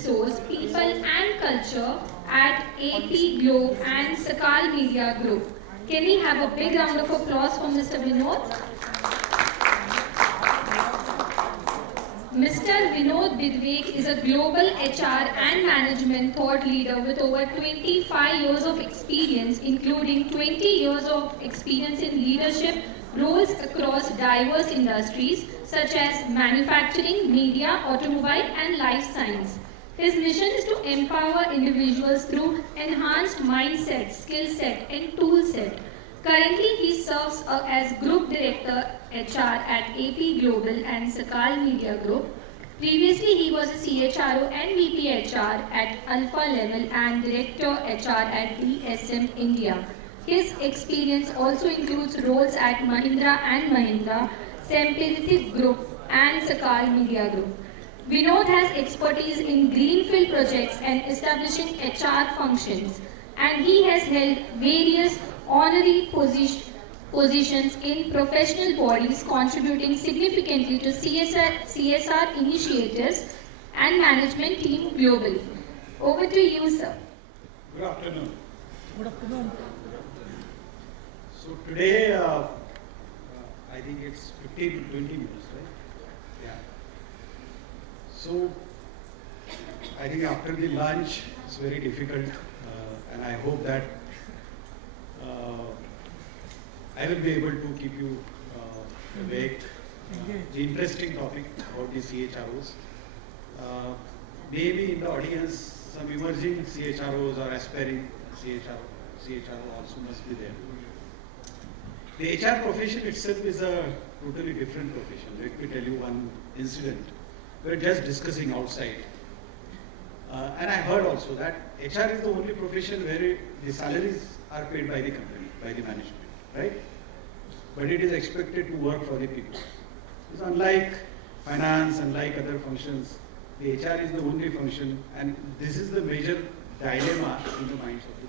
Resource, People and Culture at AP Globe and Sakal Media Group. Can we have a big round of applause for Mr. Vinod? Mr. Vinod Bidwaik is a global HR and management thought leader with over 25 years of experience, including 20 years of experience in leadership roles across diverse industries such as manufacturing, media, automobile, and life science. His mission is to empower individuals through enhanced mindset, skill set, and tool set. Currently, he serves as Group Director HR at AP Global and Sakal Media Group. Previously, he was a CHRO and VP HR at Alpha Level and Director HR at DSM India. His experience also includes roles at Mahindra and Mahindra, Sempirith Group and Sakal Media Group. Vinod has expertise in greenfield projects and establishing HR functions, and he has held various honorary positions in professional bodies, contributing significantly to CSR initiatives and management team globally. Over to you, sir. Good afternoon. Good afternoon. So today, I think it's 15 to 20 minutes, right? Yeah. So I think after the lunch, it's very difficult, and I hope that I will be able to keep you awake. The interesting topic about the CHROs. Maybe in the audience, some emerging CHROs or aspiring CHRO also must be there. The HR profession itself is a totally different profession. Let me tell you one incident. We were just discussing outside. And I heard also that HR is the only profession where the salaries are paid by the company, by the management, right? But it is expected to work for the people. It's unlike finance, unlike other functions, the HR is the only function, and this is the major dilemma in the minds of the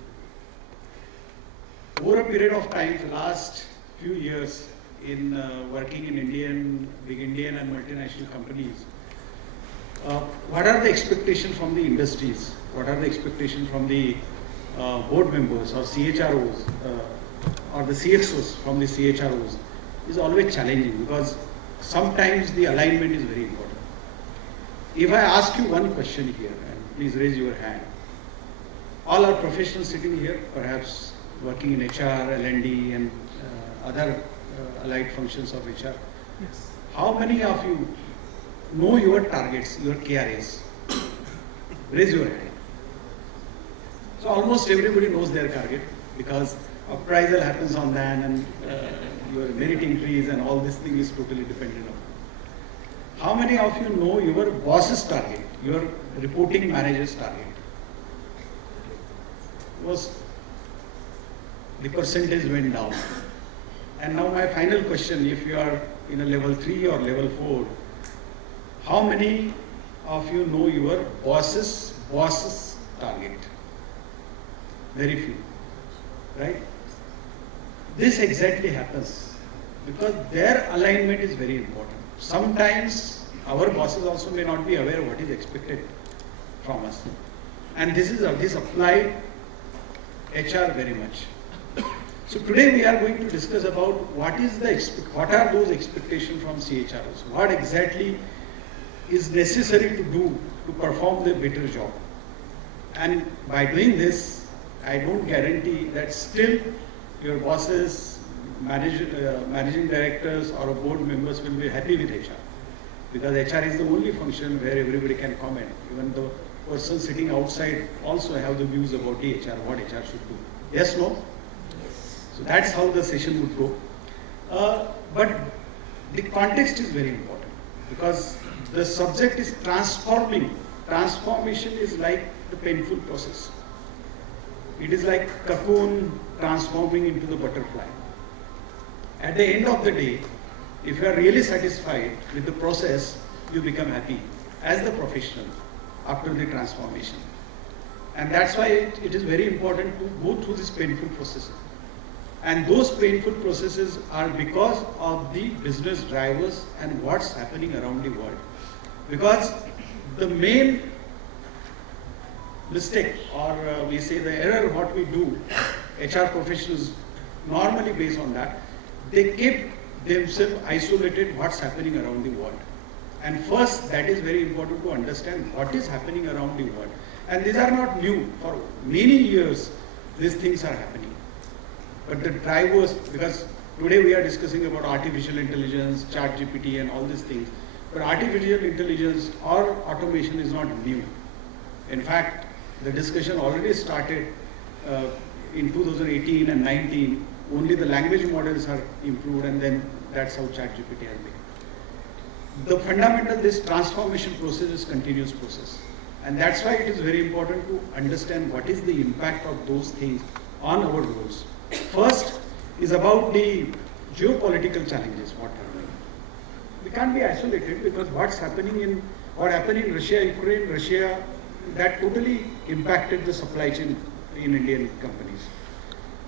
people. Over a period of time, the last few years in working in big Indian and multinational companies, what are the expectations from the industries? What are the expectations from the board members or CHROs or the CXOs from the CHROs is always challenging, because sometimes the alignment is very important. If I ask you one question here, and please raise your hand. All our professionals sitting here, perhaps working in HR, L&D and other allied functions of HR. Yes. How many of you know your targets, your KRAs? Raise your hand. So almost everybody knows their target, because appraisal happens on that, and your merit increase and all this thing is totally dependent on. How many of you know your boss's target, your reporting manager's target? The percentage went down. And now my final question, if you are in a level 3 or level 4, how many of you know your boss's target? Very few, right? This exactly happens because their alignment is very important. Sometimes our bosses also may not be aware what is expected from us. And this applied HR very much. So today we are going to discuss about what are those expectations from CHROs? What exactly is necessary to do to perform the better job? And by doing this, I don't guarantee that still your bosses, managing directors or board members will be happy with HR. Because HR is the only function where everybody can comment. Even the person sitting outside also have the views about the HR, what HR should do. Yes, no? So that's how the session would go. But the context is very important, because the subject is transforming. Transformation is like the painful process. It is like cocoon transforming into the butterfly. At the end of the day, if you are really satisfied with the process, you become happy as the professional after the transformation. And that's why it is very important to go through this painful process. And those painful processes are because of the business drivers and what's happening around the world. Because the main mistake or we say the error what we do, HR professionals normally based on that, they keep themselves isolated what's happening around the world. And first, that is very important to understand what is happening around the world. And these are not new. For many years, these things are happening. But the drivers, because today we are discussing about artificial intelligence, ChatGPT and all these things. But artificial intelligence or automation is not new. In fact, the discussion already started in 2018 and 19. Only the language models are improved, and then that's how ChatGPT has been. The fundamental, this transformation process is continuous process. And that's why it is very important to understand what is the impact of those things on our roles. First is about the geopolitical challenges, what are. We can't be isolated because what happened in Russia, Ukraine, Russia, that totally impacted the supply chain in Indian companies.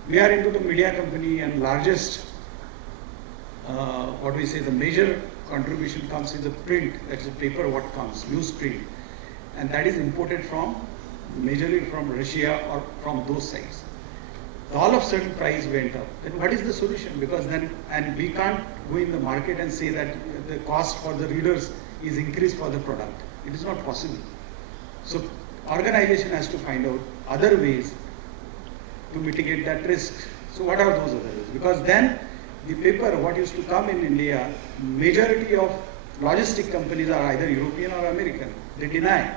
We are into the media company and largest, the major contribution comes in the print, that's the paper what comes, newsprint. And that is imported from, majorly from Russia or from those sides. All of a sudden price went up. Then what is the solution? Because then, and we can't go in the market and say that the cost for the readers is increased for the product. It is not possible. So organization has to find out other ways to mitigate that risk. So what are those other ways? Because then the paper, what used to come in India, majority of logistic companies are either European or American. They deny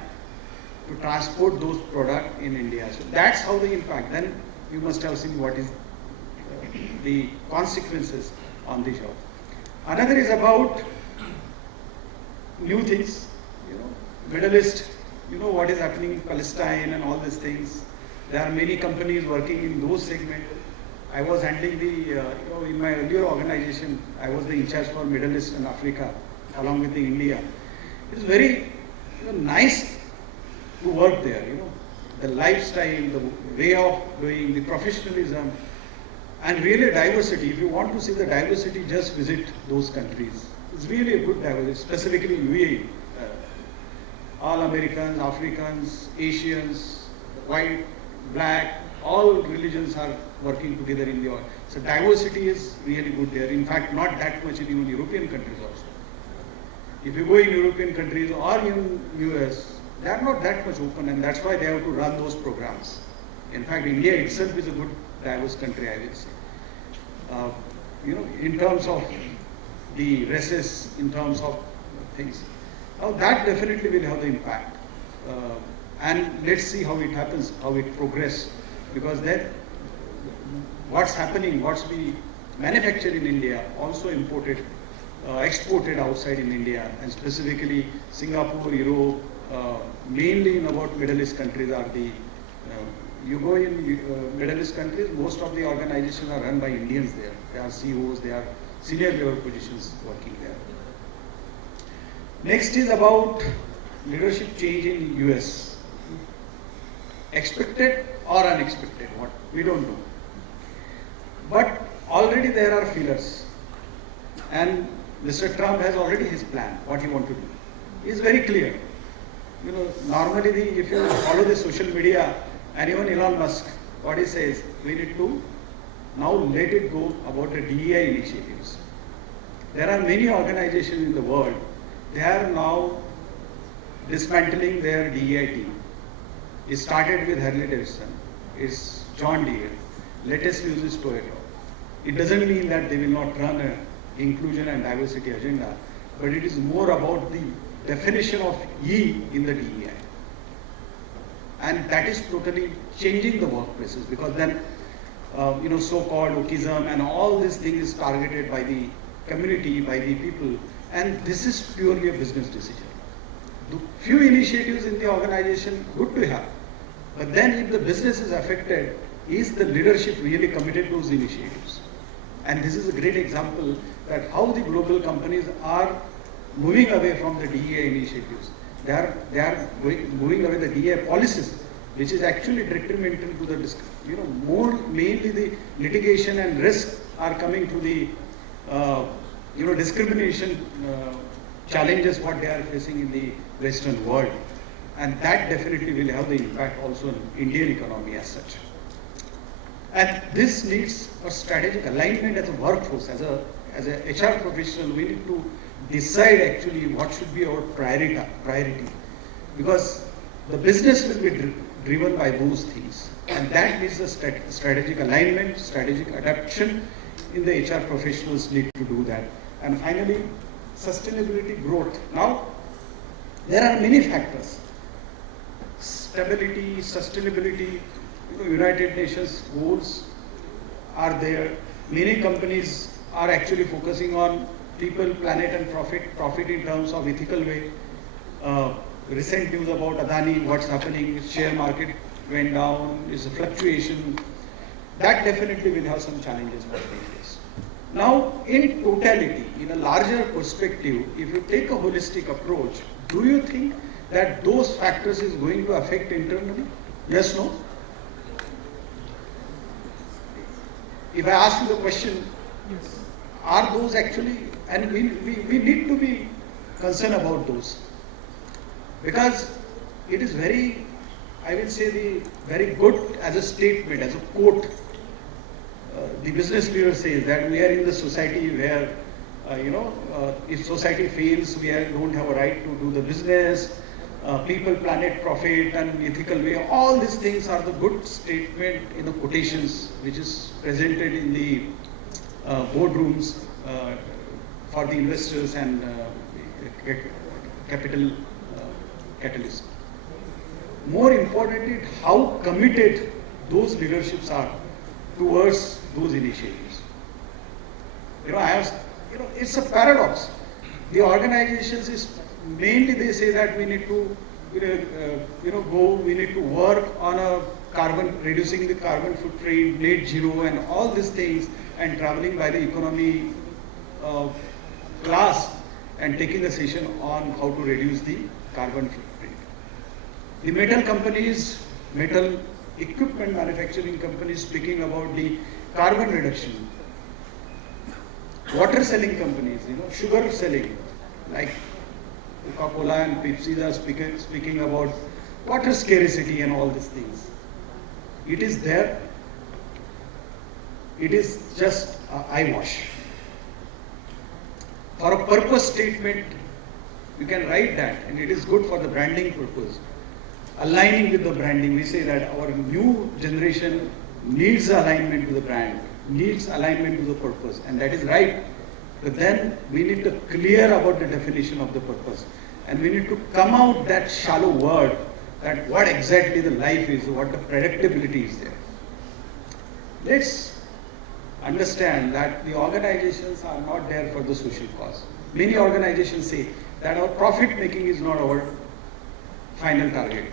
to transport those products in India. So that's how the impact. Then you must have seen what is the consequences on the job. Another is about new things, Middle East, what is happening in Palestine and all these things. There are many companies working in those segments. I was handling the, in my earlier organization, I was the in charge for Middle East and Africa, along with the India. It's very nice to work there, the lifestyle, the way of doing, the professionalism, and really diversity. If you want to see the diversity, just visit those countries. It's really a good diversity, specifically UAE. All Americans, Africans, Asians, white, black, all religions are working together in the world. So diversity is really good there. In fact, not that much in even European countries also. If you go in European countries or in US, they are not that much open, and that's why they have to run those programs. In fact, India itself is a good diverse country, I will say. In terms of the races, in terms of things. Now that definitely will have the impact. And let's see how it happens, how it progresses. Because then what's happening, what's being manufactured in India, also imported, exported outside in India, and specifically Singapore, Europe, mainly in about Middle East countries are the, you go in Middle East countries, most of the organizations are run by Indians there. They are CEOs, they are senior level positions working there. Next is about leadership change in US. Expected or unexpected, what we don't know. But already there are feelers. And Mr. Trump has already his plan, what he wants to do. He is very clear. Normally if you follow the social media, and even Elon Musk, what he says, we need to now let it go about the DEI initiatives. There are many organizations in the world, they are now dismantling their DEI team. It started with Harley Davidson, it's John Deere, latest news is Toyota. It doesn't mean that they will not run an inclusion and diversity agenda, but it is more about the definition of E in the DEI. And that is totally changing the workplaces, because then, so-called wokeism and all these things is targeted by the community, by the people, and this is purely a business decision. The few initiatives in the organization, good to have, but then if the business is affected, is the leadership really committed to those initiatives? And this is a great example that how the global companies are moving away from the DEI initiatives. They are moving away the DEI policies, which is actually detrimental to the, mainly the litigation and risk are coming to the, discrimination challenges what they are facing in the Western world. And that definitely will have the impact also on Indian economy as such. And this needs a strategic alignment as a workforce, as a HR professional. We need to decide actually what should be our priority, because the business will be driven by those things, and that needs a strategic alignment, strategic adaptation in the HR professionals need to do that. And finally, sustainability growth. Now, there are many factors. Stability, sustainability, United Nations goals are there. Many companies are actually focusing on people, planet and profit in terms of ethical way. Recent news about Adani, what's happening, share market went down, is a fluctuation. That definitely will have some challenges for business. Now, in totality, in a larger perspective, if you take a holistic approach, do you think that those factors is going to affect internally? Yes, no? If I ask you the question, Yes. are those actually, and we need to be concerned about those, because it is very, I will say, very good as a statement, as a quote. The business leader says that we are in the society where, if society fails, we don't have a right to do the business. People, planet, profit, and ethical way. All these things are the good statement in the quotations which is presented in the boardrooms for the investors and capital catalysts. More importantly, how committed those leaderships are towards those initiatives. It's a paradox. The organizations is mainly they say that we need to, we need to work on reducing the carbon footprint, net zero, and all these things, and traveling by the economy class, and taking a session on how to reduce the carbon footprint. The metal companies, metal equipment manufacturing companies speaking about the carbon reduction. Water selling companies, sugar selling, like Coca-Cola and Pepsi are speaking about water scarcity and all these things. It is there. It is just eyewash. For a purpose statement, you can write that, and it is good for the branding purpose. Aligning with the branding, we say that our new generation needs alignment to the brand, needs alignment to the purpose, and that is right. But then we need to clear about the definition of the purpose, and we need to come out that shallow word, that what exactly the life is, what the predictability is there. Let's understand that the organizations are not there for the social cause. Many organizations say that our profit making is not our final target.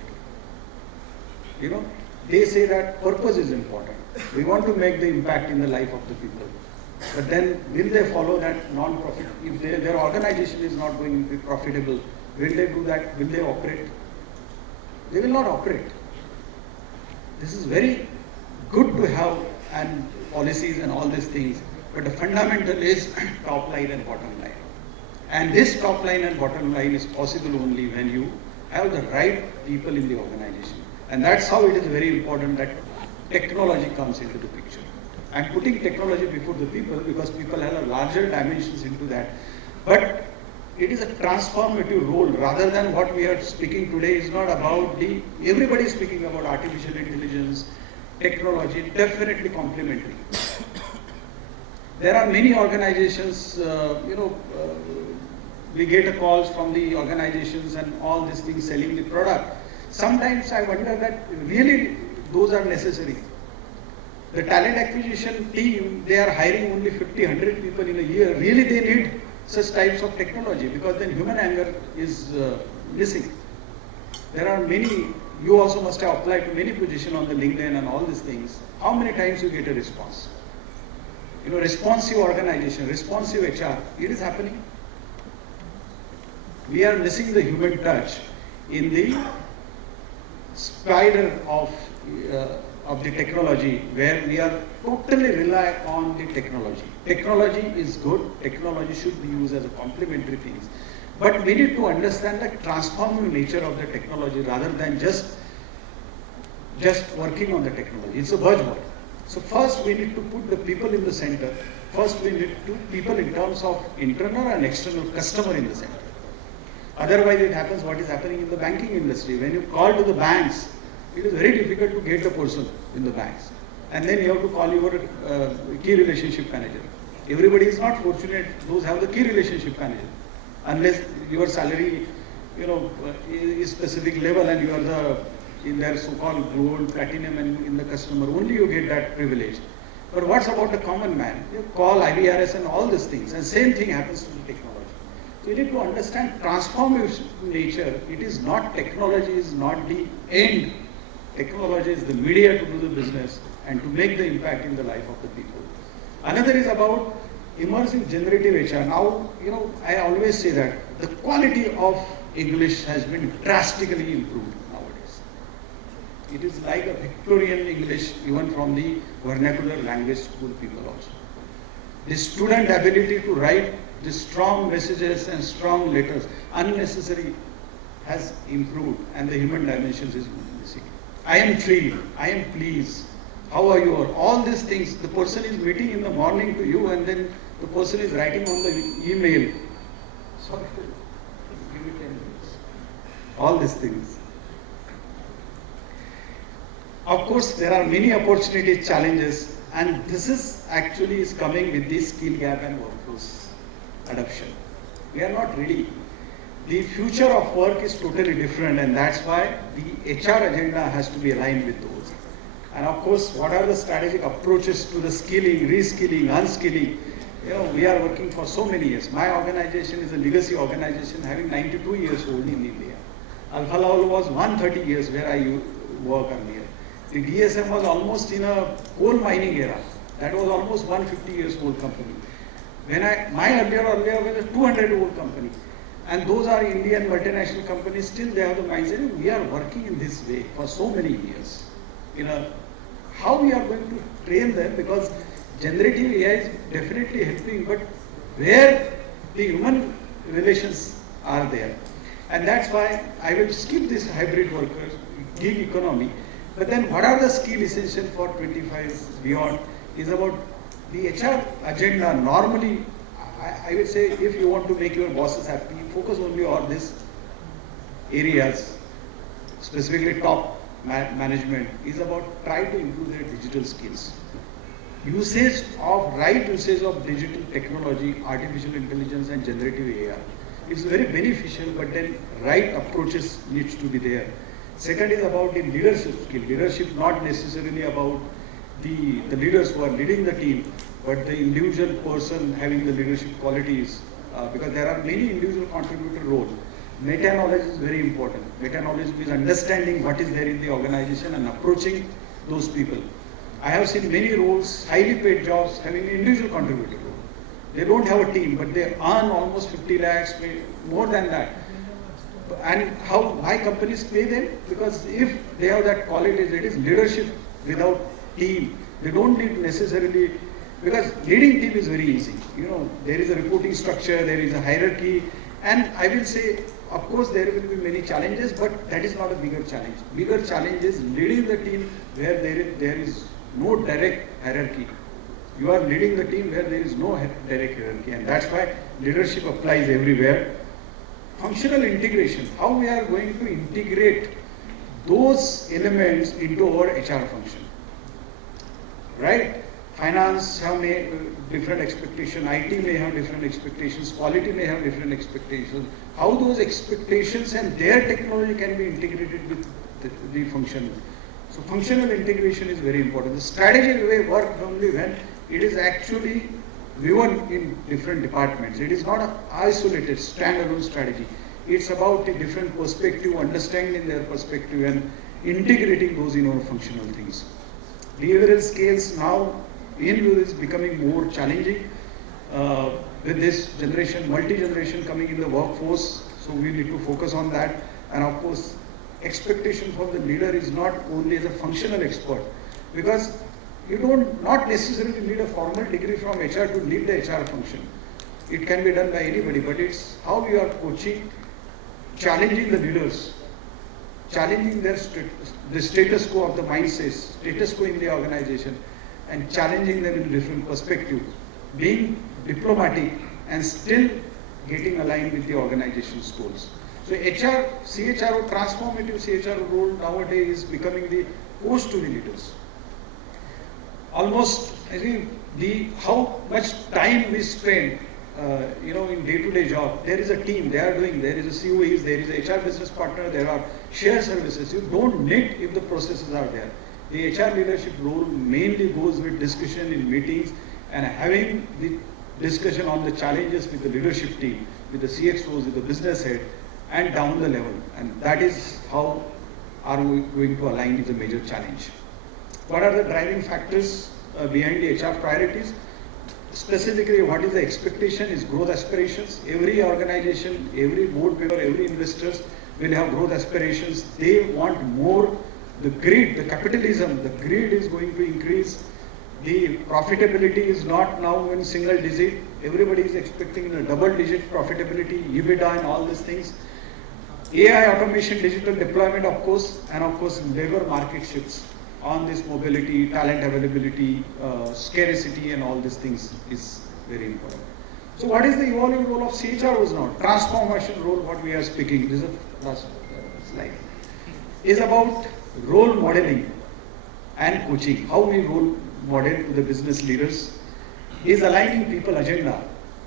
They say that purpose is important. We want to make the impact in the life of the people. But then will they follow that non-profit? If their organization is not going to be profitable, will they do that? Will they operate? They will not operate. This is very good to have and policies and all these things, but the fundamental is top line and bottom line. And this top line and bottom line is possible only when you have the right people in the organization. And that's how it is very important that technology comes into the picture. I'm putting technology before the people because people have a larger dimensions into that. But it is a transformative role rather than what we are speaking today is not about everybody is speaking about artificial intelligence, technology, definitely complementary. There are many organizations, we get calls from the organizations and all these things selling the product. Sometimes I wonder that really those are necessary. The talent acquisition team, they are hiring only 50, 100 people in a year. Really they need such types of technology because then human anger is missing. There are many, you also must have applied to many positions on the LinkedIn and all these things. How many times you get a response? Responsive organization, responsive HR, it is happening. We are missing the human touch in the spider of the technology where we are totally rely on the technology. Technology is good, technology should be used as a complementary thing. But we need to understand the transforming nature of the technology rather than just working on the technology. It's a buzzword. So first we need to put the people in the center. First we need to people in terms of internal and external customer in the center. Otherwise it happens what is happening in the banking industry. When you call to the banks, it is very difficult to get the person in the banks. And then you have to call your key relationship manager. Everybody is not fortunate, those have the key relationship manager. Unless your salary, is specific level and you are in their so-called gold, platinum and in the customer, only you get that privilege. But what's about the common man? You call IBRS and all these things, and same thing happens to the technology. So you need to understand transformative nature. It is not, technology is not the end. Technology is the media to do the business and to make the impact in the life of the people. Another is about immersive generative HR. Now, I always say that the quality of English has been drastically improved nowadays. It is like a Victorian English, even from the vernacular language school people also. The student ability to write the strong messages and strong letters, unnecessary, has improved, and the human dimensions is missing. I am thrilled, I am pleased, how are you? All these things, the person is meeting in the morning to you and then the person is writing on the email. Sorry, give me 10 minutes. All these things. Of course, there are many opportunities, challenges, and this is actually coming with this skill gap and workforce adoption. We are not ready. The future of work is totally different, and that's why the HR agenda has to be aligned with those. And of course, what are the strategic approaches to the skilling, reskilling, unskilling? We are working for so many years. My organization is a legacy organization having 92 years old in India. Alfa Laval was 130 years where I work earlier. The DSM was almost in a coal mining era. That was almost 150 years old company. My earlier was a 200-year-old company. And those are Indian multinational companies, still they have the mindset, we are working in this way for so many years. How we are going to train them, because generative AI is definitely helping, but where the human relations are there. And that's why I will skip this hybrid workers, gig economy. But then what are the skill essential for 25 beyond is about the HR agenda. Normally, I would say if you want to make your bosses happy, focus only on these areas, specifically top management, is about try to improve their digital skills. Right usage of digital technology, artificial intelligence and generative AI. It's very beneficial, but then right approaches needs to be there. Second is about the leadership skill. Leadership not necessarily about the leaders who are leading the team, but the individual person having the leadership qualities, because there are many individual contributor roles. Meta-knowledge is very important. Meta-knowledge is understanding what is there in the organization and approaching those people. I have seen many roles, highly paid jobs, having an individual contributor role. They don't have a team, but they earn almost 50 lakhs, more than that. And why companies pay them? Because if they have that quality, it is leadership without team. They don't need necessarily, because leading team is very easy. There is a reporting structure, there is a hierarchy, and I will say, of course, there will be many challenges, but that is not a bigger challenge. Bigger challenge is leading the team where there is no direct hierarchy. You are leading the team where there is no direct hierarchy, and that's why leadership applies everywhere. Functional integration, how we are going to integrate those elements into our HR function, right? Finance have different expectations, IT may have different expectations, quality may have different expectations. How those expectations and their technology can be integrated with the function. So functional integration is very important. The strategy way works only when it is actually woven in different departments. It is not an isolated, standalone strategy. It's about a different perspective, understanding their perspective and integrating those in our functional things. Behavioral skills now in view is becoming more challenging with this generation, multi-generation coming in the workforce. So we need to focus on that. And of course, expectation from the leader is not only as a functional expert, because you not necessarily need a formal degree from HR to lead the HR function. It can be done by anybody, but it's how you are coaching, challenging the leaders, challenging the status quo of the mindset, status quo in the organization, and challenging them in different perspective, being diplomatic and still getting aligned with the organization's goals. So CHRO, transformative CHRO role nowadays is becoming the coach to the leaders. Almost, I think, how much time we spend, in day-to-day job. There is a team, they are doing, there is a COEs, there is a HR business partner, there are shared services. You don't need if the processes are there. The HR leadership role mainly goes with discussion in meetings and having the discussion on the challenges with the leadership team, with the CHROs, with the business head, and down the level. And that is how are we going to align is a major challenge. What are the driving factors behind the HR priorities? Specifically, what is the expectation is growth aspirations. Every organization, every board member, every investors will have growth aspirations. They want more. The greed, the capitalism, the greed is going to increase. The profitability is not now in single digit. Everybody is expecting a double digit profitability, EBITDA and all these things. AI automation, digital deployment, of course, and of course labor market shifts on this mobility, talent availability, scarcity and all these things is very important. So what is the evolving role of CHROs now? Transformation role, what we are speaking, this is the last slide, is about role modeling and coaching. How we role model to the business leaders is aligning people agenda.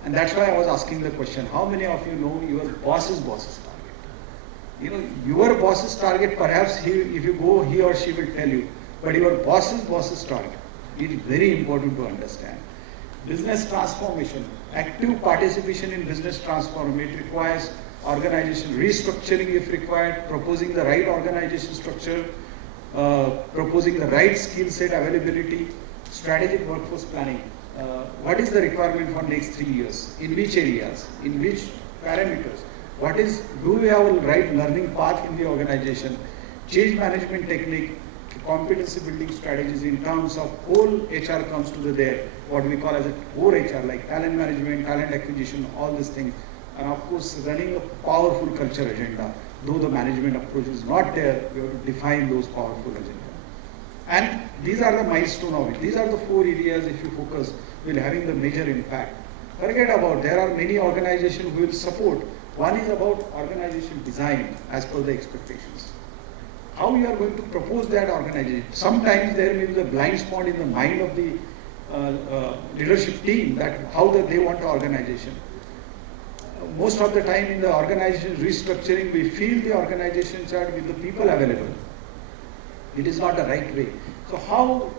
And that's why I was asking the question, how many of you know your boss's target? Your boss's target, perhaps if you go, he or she will tell you, but your boss's target is very important to understand. Business transformation, active participation in business transformation, it requires organization restructuring if required, proposing the right organization structure, proposing the right skill set availability, strategic workforce planning. What is the requirement for next 3 years? In which areas? In which parameters? Do we have a right learning path in the organization? Change management technique, competency building strategies in terms of whole HR comes to there, what we call as a core HR, like talent management, talent acquisition, all these things. And of course, running a powerful culture agenda. Though the management approach is not there, we have to define those powerful agenda. And these are the milestones of it. These are the 4 areas, if you focus, will having the major impact. Forget about, there are many organizations who will support. One is about organization design as per the expectations. How you are going to propose that organization. Sometimes there may be a blind spot in the mind of the leadership team that how they want the organization. Most of the time in the organization restructuring, we feel the organization chart with the people available. It is not the right way. So how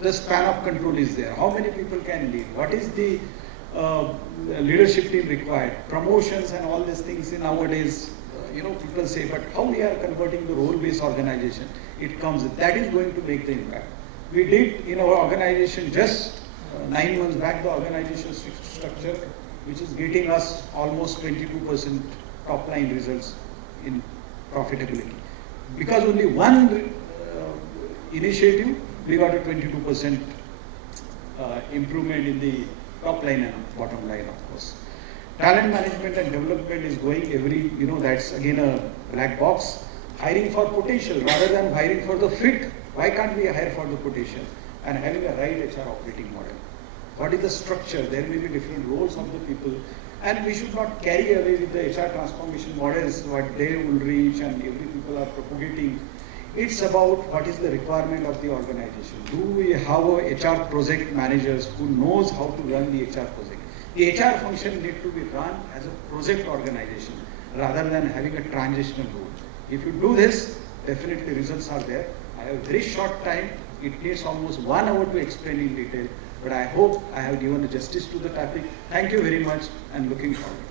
the span of control is there? How many people can lead? What is the leadership team required? Promotions and all these things nowadays, people say, but how we are converting the role-based organization? It comes, that is going to make the impact. We did in our organization just 9 months back, the organization structure, which is getting us almost 22% top line results in profitability. Because only one initiative, we got a 22% improvement in the top line and bottom line, of course. Talent management and development is going that's again a black box. Hiring for potential rather than hiring for the fit. Why can't we hire for the potential? And having a right HR operating model. What is the structure? There may be different roles of the people. And we should not carry away with the HR transformation models, what they will reach and every people are propagating. It's about what is the requirement of the organization. Do we have a HR project managers who knows how to run the HR project? The HR function need to be run as a project organization rather than having a transitional role. If you do this, definitely results are there. I have a very short time. It takes almost 1 hour to explain in detail, but I hope I have given the justice to the topic. Thank you very much and looking forward.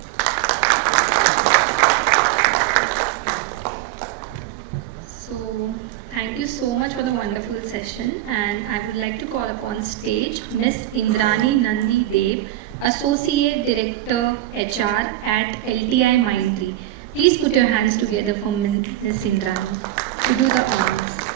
So, thank you so much for the wonderful session, and I would like to call upon stage Miss Indrani Nandi Dev, Associate Director HR at LTI Mindtree. Please put your hands together for Miss Indrani to do the honors.